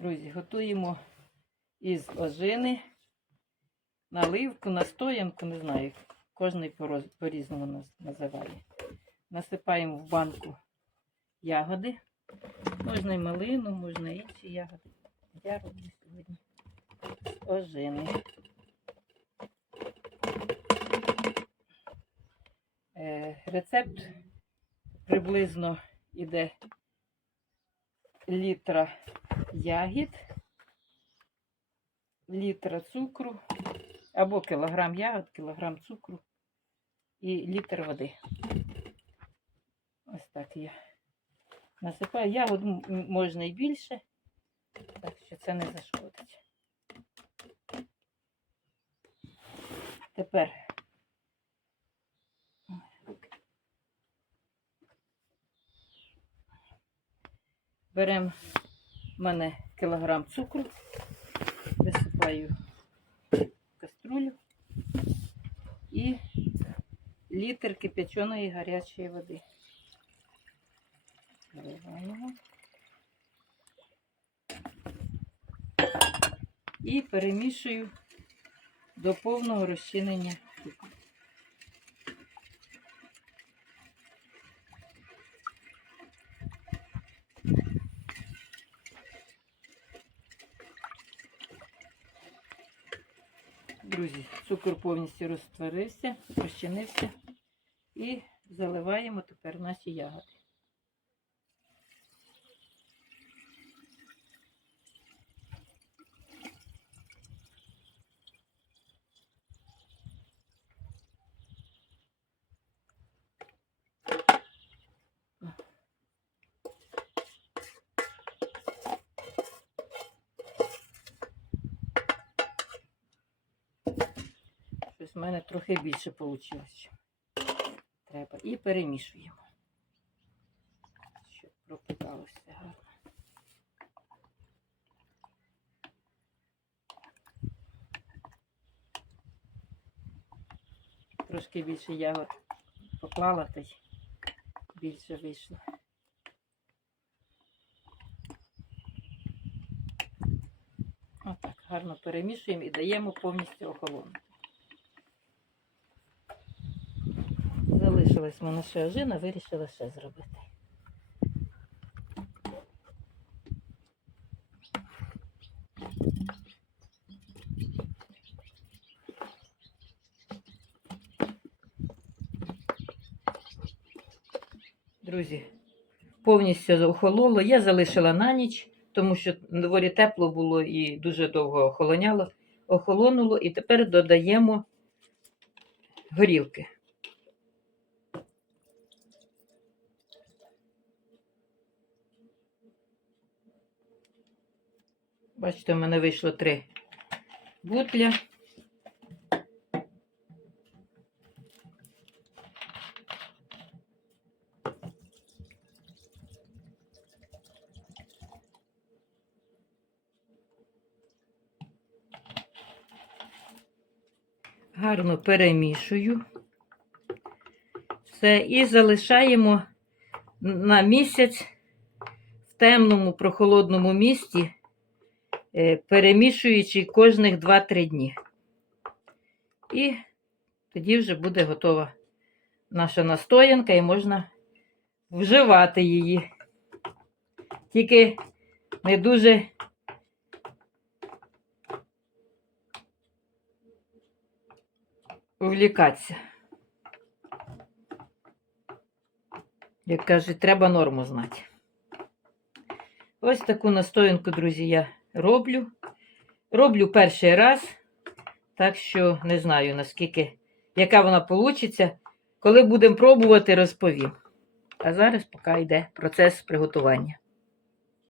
Друзі, готуємо із ожини наливку, настоянку, не знаю, кожен по- по-різному називає. Насипаємо в банку ягоди. Можна і малину, можна інші ягоди. Я роблю сьогодні з ожини. Е, Рецепт приблизно іде літра ягід, літра цукру, або кілограм ягод, кілограм цукру і літр води. Ось так я насипаю. Ягод можна і більше, так що це не зашкодить. Тепер беремо в мене кілограм цукру, висипаю в каструлю і літр кипяченої гарячої води. І перемішую до повного розчинення цукру. Друзі, цукор повністю розтворився, розчинився. І заливаємо тепер наші ягоди. В мене трохи більше вийшло. Треба. І перемішуємо. Щоб пропиталося гарно. Трошки більше ягод поклала, та й більше вийшло. Отак, гарно перемішуємо і даємо повністю охолонути. Залишилась в мене ще ожина, вирішила ще зробити. Друзі, повністю охололо. Я залишила на ніч, тому що дворі тепло було і дуже довго охолоняло. Охолонуло і тепер додаємо горілки. Бачите, у мене вийшло три бутля. Гарно перемішую. Все, і залишаємо на місяць в темному прохолодному місті е, перемішуючи кожних 2-3 дні. І тоді вже буде готова наша настоянка і можна вживати її. Тільки не дуже увлікатися. Як кажуть, треба норму знати. Ось таку настоянку, друзі, я роблю. Роблю перший раз, так що не знаю, наскільки, яка вона вийде. Коли будемо пробувати, розповім. А зараз поки йде процес приготування.